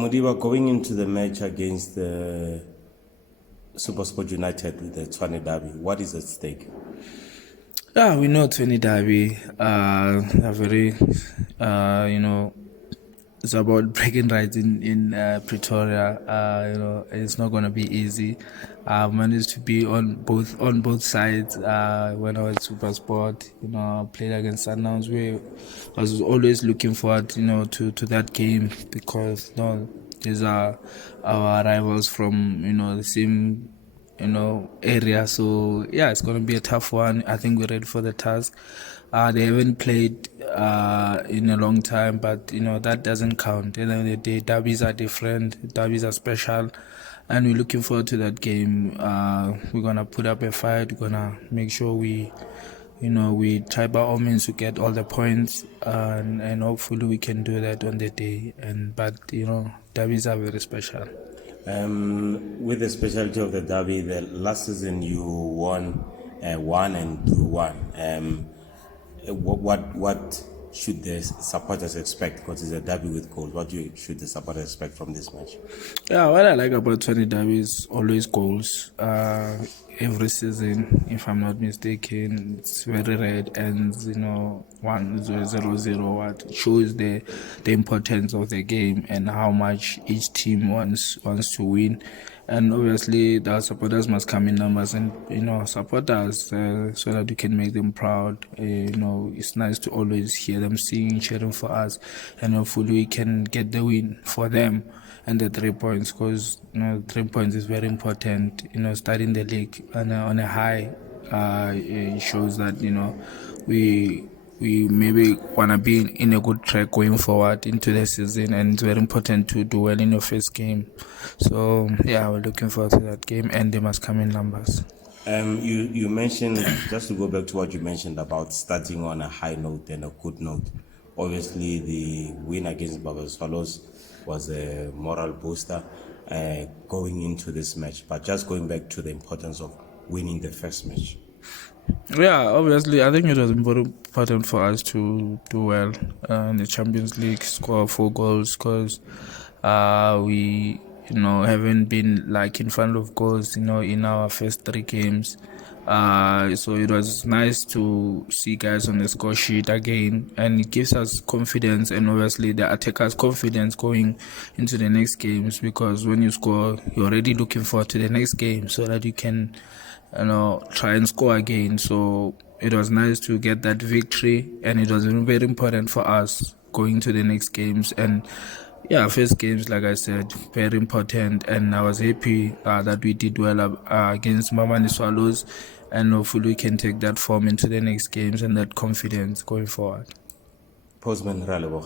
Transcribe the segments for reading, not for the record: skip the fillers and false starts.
Modiba, going into the match against the SuperSport United with the Tshwane derby, what is at stake? Yeah, we know Tshwane derby are very, it's about breaking rights in Pretoria. It's not going to be easy. I've managed to be on both sides. When I was at SuperSport, I played against Sundowns. I was always looking forward, to that game because these are our rivals from the same area. So yeah, it's gonna be a tough one. I think we're ready for the task. They haven't played in a long time, but that doesn't count. The derbies are different. Derbies are special, and we're looking forward to that game. We're gonna put up a fight. We're gonna make sure we try by all means to get all the points, and hopefully we can do that on the day. But derbies are very special. With the specialty of the derby, the last season you won 1 and drew 1. What should the supporters expect? Because it's a derby with goals. What should the supporters expect from this match? Yeah, what I like about Tshwane derby is always goals. Every season, if I'm not mistaken, it's very rare and 1-0-0-0. What shows the importance of the game and how much each team wants to win. And obviously, the supporters must come in numbers and support us so that we can make them proud. It's nice to always hear them singing, cheering for us, and hopefully we can get the win for them and the 3 points, because 3 points is very important. Starting the league on a high, it shows that we maybe want to be in a good track going forward into the season, and it's very important to do well in your first game. So yeah, we're looking forward to that game, and they must come in numbers. You mentioned, just to go back to what you mentioned about starting on a high note and a good note. Obviously, the win against Mamelodi Sundowns was a moral booster going into this match. But just going back to the importance of winning the first match. Yeah, obviously, I think it was important for us to do well in the Champions League, score 4 goals, because we haven't been like in front of goals in our first 3 games. So it was nice to see guys on the score sheet again, and it gives us confidence, and obviously the attackers confidence going into the next games, because when you score, you're already looking forward to the next game so that you can try and score again. So it was nice to get that victory, and it was very important for us going to the next games. And yeah, first games, like I said, very important, and I was happy that we did well against Mamelodi Sundowns, and hopefully we can take that form into the next games and that confidence going forward. Postman Ralebo.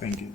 Thank you.